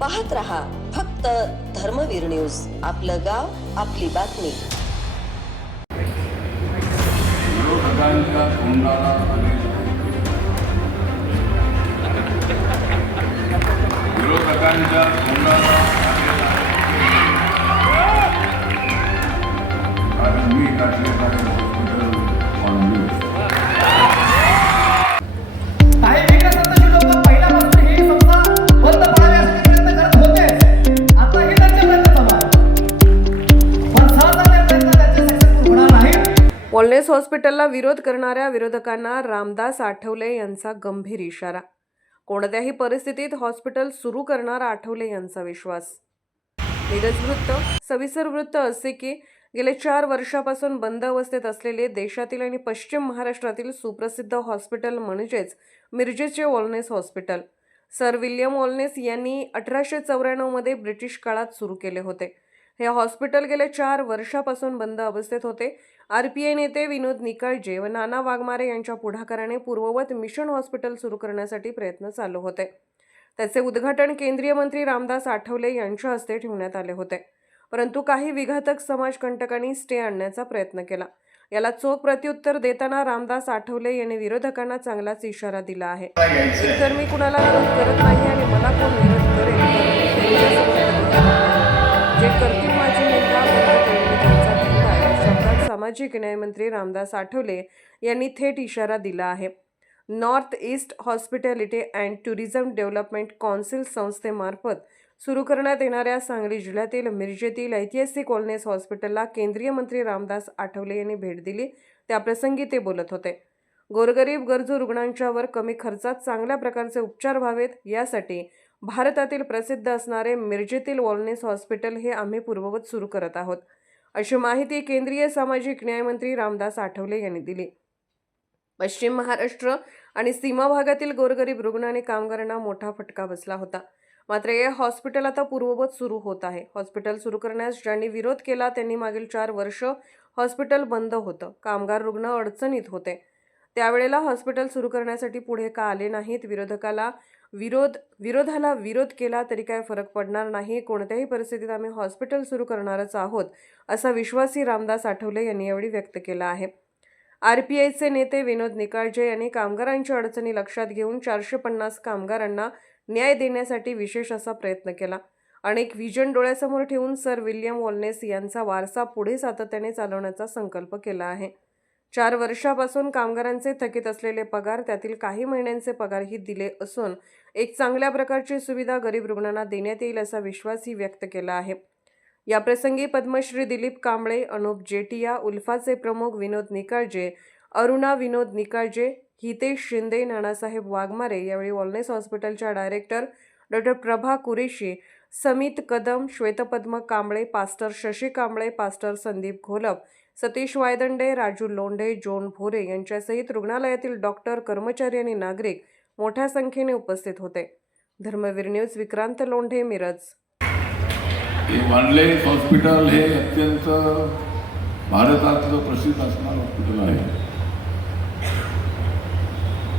पाहत रहा फक्त धर्मवीर न्यूज. आपलं गाव आपली बातमी. विरोधकांच्या तोंडाला आले. विरोधकांच्या तोंडाला कारण मी टाकले हॉस्पिटल हॉस्पिटलला विरोध करणाऱ्या विरोधकांना रामदास आठवले यांचा गंभीर इशारा. कोणत्याही परिस्थितीत हॉस्पिटल सुरू करणार आठवले यांचा विश्वास. मिरज वृत्त सविस्तर वृत्त असे की गेले चार वर्षापासून बंद अवस्थेत असलेले देशातील आणि पश्चिम महाराष्ट्रातील सुप्रसिद्ध हॉस्पिटल म्हणजेच मिरजेचे वॉलनेस हॉस्पिटल. सर विल्यम वॉलनेस यांनी अठराशे चौऱ्याण्णवमध्ये ब्रिटिश काळात सुरू केले होते. हे हॉस्पिटल गेले चार वर्षापासून बंद अवस्थेत होते. आर पी आय नेते विनोद निकाळजे व नाना वाघमारे यांच्या पुढाकाराने पूर्ववत मिशन हॉस्पिटल सुरू करण्यासाठी प्रयत्न चालू होते. त्याचे उद्घाटन केंद्रीय मंत्री रामदास आठवले यांच्या हस्ते ठेवण्यात आले होते. परंतु काही विघातक समाजकंटकांनी स्टे आणण्याचा प्रयत्न केला. याला चोख प्रत्युत्तर देताना रामदास आठवले यांनी विरोधकांना चांगलाच इशारा दिला आहे. तर मी कुणाला विरोध करत नाही आणि मला कोण विरोध करेल? जे करतील माझी निंदा बंद करेल त्यांचा धंदा शब्दात सामाजिक न्यायमंत्री रामदास आठवले यांनी थेट इशारा दिला आहे. North east hospitality and tourism development council संस्थेमार्फत सुरू करण्यात येणाऱ्या सांगली जिल्ह्यातील मिरजेतील ऐतिहासिक ओलनेस हॉस्पिटलला केंद्रीय मंत्री रामदास आठवले यांनी भेट दिली. त्याप्रसंगी ते बोलत होते. गोरगरीब गरजू रुग्णांच्यावर कमी खर्चात चांगल्या प्रकारचे उपचार व्हावेत यासाठी भारतातील प्रसिद्ध असणारे मिरजेतील वॉलनेस हॉस्पिटल हे आम्ही पूर्ववत सुरू करत आहोत. अशी माहिती केंद्रीय सामाजिक न्यायमंत्री रामदास आठवले यांनी दिली. पश्चिम महाराष्ट्र आणि सीमा भागातील गोरगरीब रुग्ण आणि कामगारांना मोठा फटका बसला होता. मात्र हे हॉस्पिटल आता पूर्ववत सुरू होत आहे. हॉस्पिटल सुरू करण्यास ज्यांनी विरोध केला त्यांनी मागील चार वर्ष हॉस्पिटल बंद होतं. कामगार रुग्ण अडचणीत होते. त्यावेळेला हॉस्पिटल सुरू करण्यासाठी पुढे का आले नाहीत? विरोधकाला विरोध विरोधाला विरोध केला तरी काय फरक पडणार नाही. कोणत्याही परिस्थितीत आम्ही हॉस्पिटल सुरू करणारच आहोत असा विश्वासही रामदास आठवले यांनी यावेळी व्यक्त केला आहे. आर पी आयचे नेते विनोद निकाळजे यांनी कामगारांच्या अडचणी लक्षात घेऊन चारशे पन्नास कामगारांना न्याय देण्यासाठी विशेष असा प्रयत्न केला. अनेक व्हिजन डोळ्यासमोर ठेवून सर विल्यम वॉलनेस यांचा वारसा पुढे सातत्याने चालवण्याचा संकल्प केला आहे. चार वर्षापासून कामगारांचे थकीत असलेले पगार त्यातील काही महिन्यांचे पगारही दिले असून एक चांगल्या प्रकारची सुविधा गरीब रुग्णांना देण्यात येईल असा विश्वासही व्यक्त केला आहे. याप्रसंगी पद्मश्री दिलीप कांबळे अनुप जेटिया उल्फाचे प्रमुख विनोद निकाळजे अरुणा विनोद निकाळजे हितेश शिंदे नानासाहेब वाघमारे यावेळी वॉलनेस हॉस्पिटलच्या director doctor Prabha Qureshi Samit Kadam Shwetpadma Kamble pastor Shashi Kamble pastor Sandeep Gholap Satish Waydande Raju Londhe John Bhore यांच्यासहित रुग्णालयातील डॉक्टर कर्मचारी आणि नागरिक मोठ्या संख्येने उपस्थित होते. धर्मवीर न्यूज विक्रांत लोंढे मिरज. हॉस्पिटल हे अत्यंत भारतातलं प्रसिद्ध असणारं हॉस्पिटल आहे.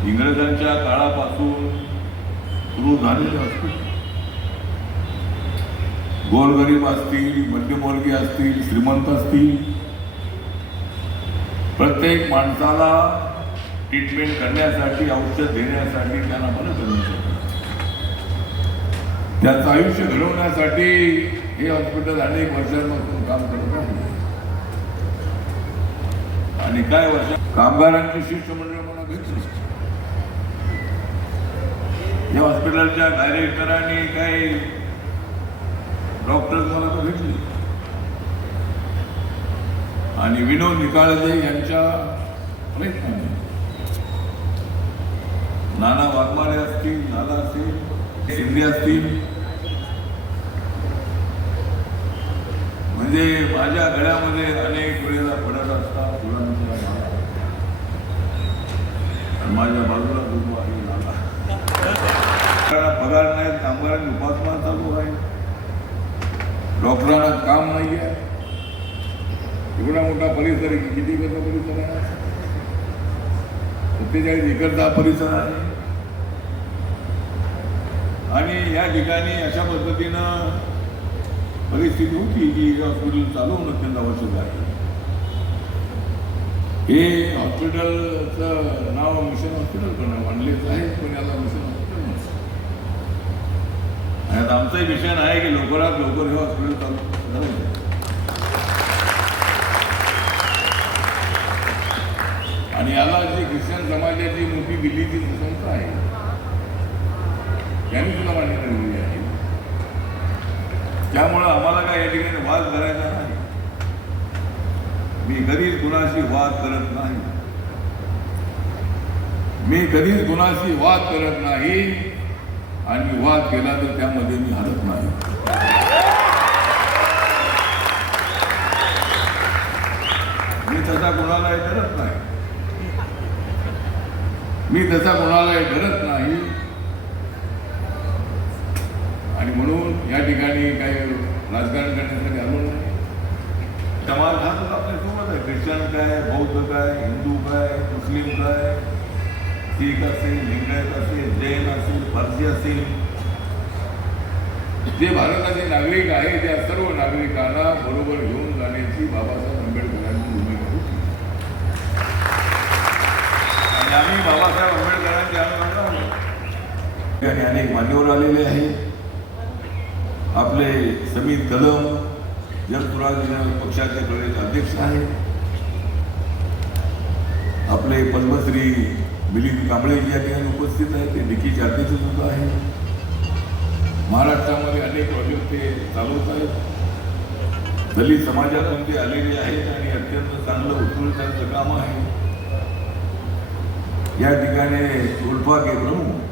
इंग्रजांच्या काळापासून सुरू झालेले हॉस्पिटल. गोरगरीब असतील मध्यमवर्गीय असतील श्रीमंत असतील प्रत्येक माणसाला ट्रीटमेंट करण्यासाठी औषध देण्यासाठी त्यांना मदत करण्यासाठी त्याचं आयुष्य घडवण्यासाठी हे हॉस्पिटल अनेक वर्षांपासून काम करत आहे. आणि काय वर्ष कामगारांची शिष्टमंडळ मला भेटली. या हॉस्पिटलच्या डायरेक्टरांनी काही डॉक्टर मला तर भेटले. आणि विनोद निकाळजे यांच्या प्रयत्नाने नाना वाघमारे असतील नाना असतील शिंदे असतील. म्हणजे माझ्या घड्यामध्ये अनेक वेळेला पडत असतात फुलांच्या माझ्या बाजूला गुरु आहे नाना. पगार नाही कामगारांनी उपासमार चालू आहे. डॉक्टरांना काम नाही आहे एवढा मोठा परिसर आहे की किती कसं परिसर आहे? सत्तेचाळीस एकरचा हा परिसर आहे. आणि या ठिकाणी अशा पद्धतीनं परिस्थिती होती की हॉस्पिटल चालू होणं अत्यंत आवश्यक आहे. हे हॉस्पिटलचं नाव मिशन हॉस्पिटल पण मांडलेच आहे पण याला मिशन हॉस्पिटल म्हणतात. आणि आता आमचंही मिशन आहे की लवकरात लवकर हे हॉस्पिटल चालू आणि याला जी ख्रिश्चन समाजाची मोठी दिल्लीची संस्था आहे त्यांनी सुद्धा मान्यता दिलेली आहे. त्यामुळं आम्हाला काय या ठिकाणी वाद करायचा नाही. मी कधीच कुणाशी वाद करत नाही. मी कधीच कुणाशी वाद करत नाही. आणि वाद केला तर त्यामध्ये मी हरत नाही. मी तसा कुणाला धरत मी तसा कोणाला धरत नाही. आणि म्हणून या ठिकाणी काही राजकारण करण्यासाठी आलो नाही. समाज हा तर आपल्यासोबत आहे. ख्रिश्चन काय बौद्ध काय हिंदू काय मुस्लिम काय शीख असेल लिंगायत असेल जैन असेल पारसी असेल. जे भारताचे नागरिक आहे त्या सर्व नागरिकांना बरोबर घेऊन जाण्याची बाबासाहेब ठिकाणी अनेक मान्यवर आलेले आहेत. आपले समीर कलम जगपुराज पक्षाचे प्रदेश अध्यक्ष आहेत. आपले पद्मश्री मिलिंद कांबळे या ठिकाणी उपस्थित आहेत. ते डिकीचे अध्यक्ष सुद्धा आहेत. महाराष्ट्रामध्ये अनेक प्रोजेक्ट ते चालवत आहेत. दलित समाजातून ते आलेले आहेत आणि अत्यंत चांगलं उत्कृष्ट त्यांचं काम आहे. या ठिकाणी उल्फा के प्रमुख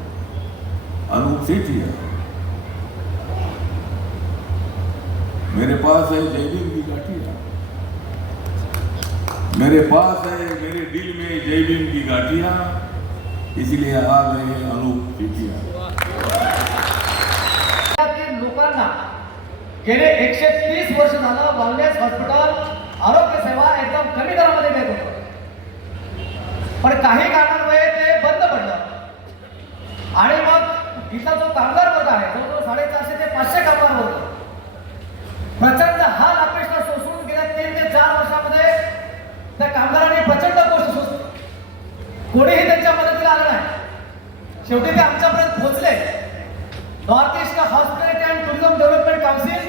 अनूप सेठिया मेरे पास है जयवीर की गाठिया मेरे पास है मेरे दिल में जयवीर की गाठिया इसलिए आ गए हैं। अनूप गेले एकशे तीस वर्ष झालं वेलनेस हॉस्पिटल आरोग्य सेवा एकदम कमी दरामध्ये देत होतं. पण काही कोणीही त्यांच्या मदतीला आलं नाही. शेवटी ते आमच्यापर्यंत पोहोचले. North east hospitality and tourism development council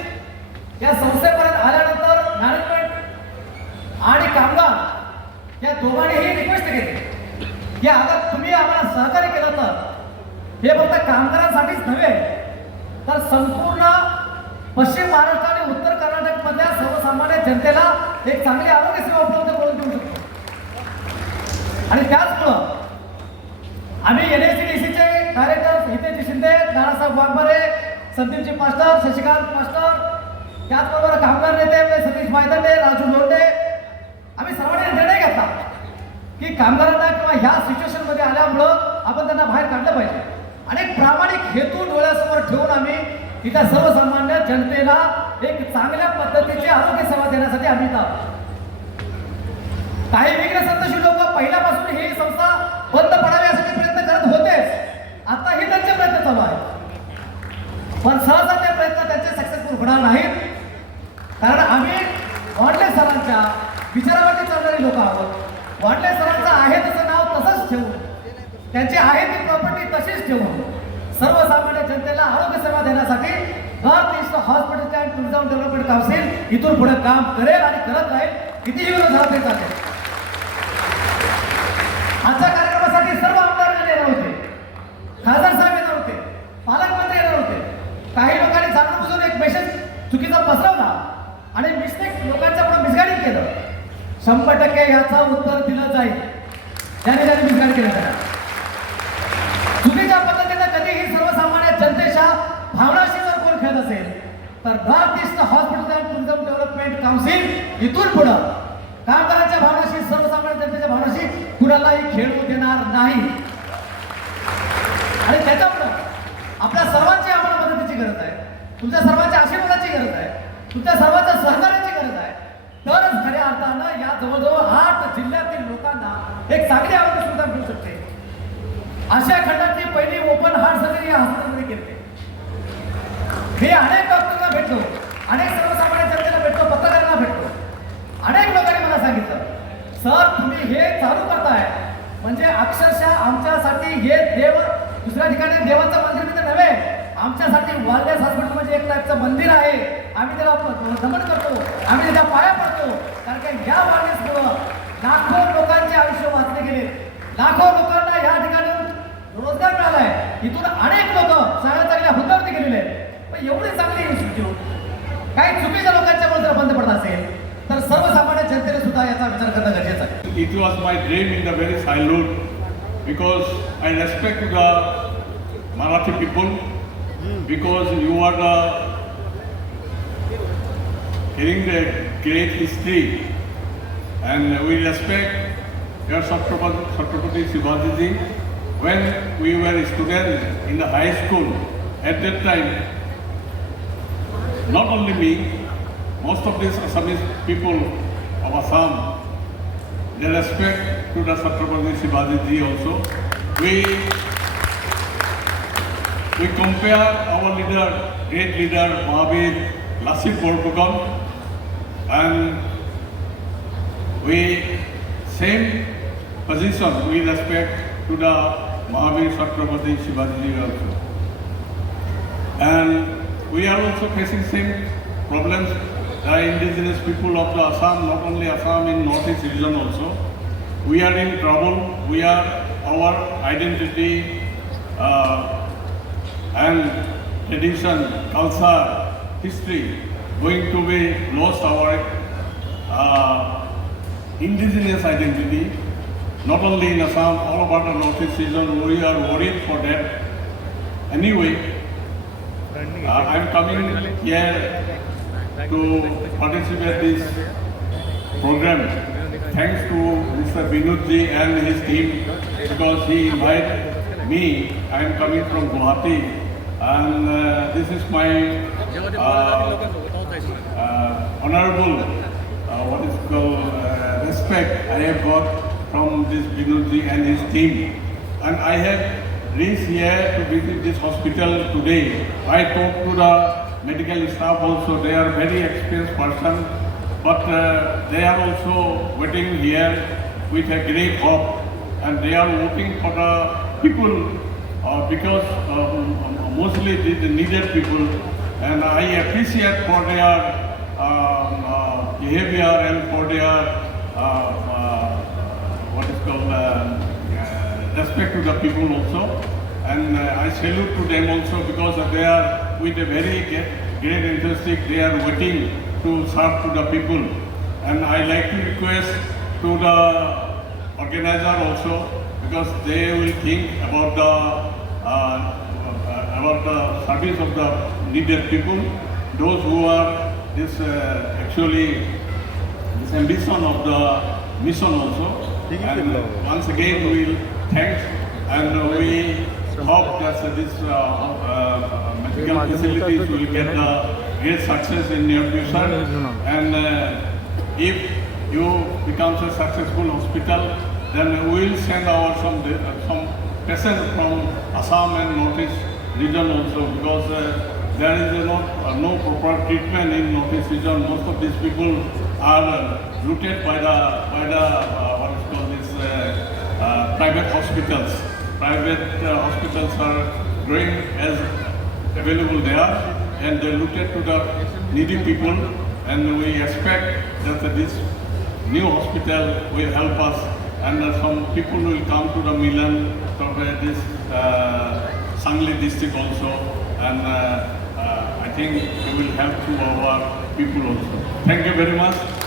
या संस्थेपर्यंत आल्यानंतर मॅनेजमेंट आणि कामगार या दोघांनीही रिक्वेस्ट केली. की अगर तुम्ही आम्हाला सहकार्य केलं तर हे फक्त कामगारांसाठीच नव्हे तर संपूर्ण पश्चिम महाराष्ट्र आणि उत्तर कर्नाटकमधल्या सर्वसामान्य जनतेला एक चांगली आरोग्य सेवा उपलब्ध करून देऊ शकतो. आणि त्याचमुळं आम्ही एन एस सी डी सीचे director Hitesh Shinde Nanasaheb Waghmare Sandeepji master Shashikant master त्याचबरोबर कामगार नेते आपले सतीश मायदंडे राजू लोंडे आम्ही सर्वांनी निर्णय घेतला की कामगारांना किंवा ह्या सिच्युएशनमध्ये आल्यामुळं आपण त्यांना बाहेर काढलं पाहिजे. आणि एक प्रामाणिक हेतू डोळ्यासमोर ठेवून आम्ही इथं सर्वसामान्य जनतेला एक चांगल्या पद्धतीची आरोग्य सेवा देण्यासाठी आम्ही काही वेगळे संतोषी लोक पहिल्यापासून ही संस्था बंद पडावी यासाठी प्रयत्न करत होतेच आताही त्यांचे प्रयत्न चालू आहे. पण सहसा ते प्रयत्न त्यांचे सक्सेसफुल होणार नाहीत. कारण आम्ही वाडले सरांच्या विचारावरती चालणारी लोक आहोत. वाडले सरांचं आहे तसं नाव तसंच ठेवून त्यांची आहे ती प्रॉपर्टी तशीच ठेवून सर्वसामान्य जनतेला आरोग्य सेवा देण्यासाठी north east hospital and tourism development council इथून पुढे काम करेल आणि करत राहील. कितीही विरोध झाला तरी चालेल कार्यक्रमासाठी सर्व आमदार येणार होते खासदार साहेब येणार होते पालकमंत्री येणार होते काही लोकांनी जाणून बुजून एक मेसेज चुकीचा पसरवला आणि मिस्टेक लोकांच्या पुढे मिसगाईड केलं शंभर टक्के ह्याचा उत्तर दिलं जाईल. त्याने त्याने विचार केला चुकीच्या पद्धतीनं कधीही सर्वसामान्य जनतेच्या भावनाशी जर कोण खेळत असेल तर north east hospital and tourism development council इथून पुढं कामगारांच्या भावनाशी सर्वसामान्य जनतेच्या भावनाशी कुणालाही खेळू देणार नाही. आणि त्याच्यामुळं आपल्या सर्वांची आम्हाला मदतीची गरज आहे. तुमच्या सर्वांच्या आशीर्वादाची गरज आहे. तुमच्या सर्वांच्या सहकार्याची गरज आहे. तरच खऱ्या अर्थानं या जवळजवळ आठ जिल्ह्यातील लोकांना एक चांगली आरोग्य सुविधा मिळू शकते. अशा खंडातली पहिली ओपन हार्ट सर्जरी या हॉस्पिटलमध्ये केली. मी अनेक डॉक्टरला भेटलो. अनेक सर्वसामान्य जनतेला भेटतो पत्रकारांना भेटतो अनेक लोकांनी मला सांगितलं सर तुम्ही हे चालू करताय. म्हणजे अक्षरशः आमच्यासाठी हे देव दुसऱ्या ठिकाणी देवाचं मंदिर तिथे नव्हे. आमच्यासाठी वालदेस हॉस्पिटल म्हणजे एक टाईपचं मंदिर आहे. आम्ही त्याला नमन करतो. आम्ही त्याच्या पाया पडतो. कारण की या वालदेसमुळं लाखो लोकांचे आयुष्य वाचले गेले. लाखो लोकांना या ठिकाणी रोजगार मिळालाय. इथून अनेक लोक चांगल्या चांगल्या हुद्द्यावरती गेलेले आहेत. पण एवढी चांगली इन्स्टिट्यूट काही चुकीच्या लोकांच्यामुळे जर बंद पडत असेल तर सर्वसामान्य जनतेने सुद्धा याचा विचार करणं गरजेचं आहे. It was my dream in the very childhood because I respect the Marathi people because you are the carrying the great history and we respect your Chhatrapati Shivaji ji. When we were students in the high school, at that time, not only me, most of these Assamese people of Assam, they respect to the Chhatrapati Shivaji ji also. We we compare our leader, great leader Mahavir Lasit Borpukam, and we same position with respect to the Mahavir Chhatrapati Shivaji ji also. And we are also facing same problems. The indigenous people of the Assam, not only Assam, in northeast region also. We are in trouble. We are our identity uh, and tradition, culture, history going to be lost. Our uh, indigenous identity, not only in Assam, all about the northeast region. We are worried for that. Anyway, uh, I'm coming here to participate this program. Thanks to Mr. Vinodji and his team because he invited me. I'm coming from Guwahati and uh, this is my uh, uh, honorable, uh, what is called uh, respect I have got from this Vinodji and his team. And I have reached here to visit this hospital today. I talked to the medical staff also. They are very experienced person, but uh, they are also waiting here with a great hope, and they are working for the people uh, because um, mostly the needed people, and I appreciate for their um, uh, behavior and for their uh, uh, what is called uh, uh, respect to the people also. And uh, I salute to them also because they are with a very great interest, they are waiting to serve to the people. And I like to request to the organizer also because they will think about the uh, about the service of the needed people, those who are this uh, actually this ambition of the mission also. And once again, we thanks and we hope that this uh, uh, medical facilities will get the great success in near future. And uh, if you becomes a successful hospital, then we will send our some uh, some patients from Assam and Northeast region also because uh, there is no, uh, no proper treatment in Northeast region. Most of these people are uh, rooted by the by the uh, what is called this uh, uh, private hospitals. Private uh, hospitals are growing as available there, and they rooted to the needy people. And we expect that this new hospital will help us, and uh, some people will come to the Milan from uh, this uh, Sangli district also, and uh, uh, I think we will help to our people also. Thank you very much.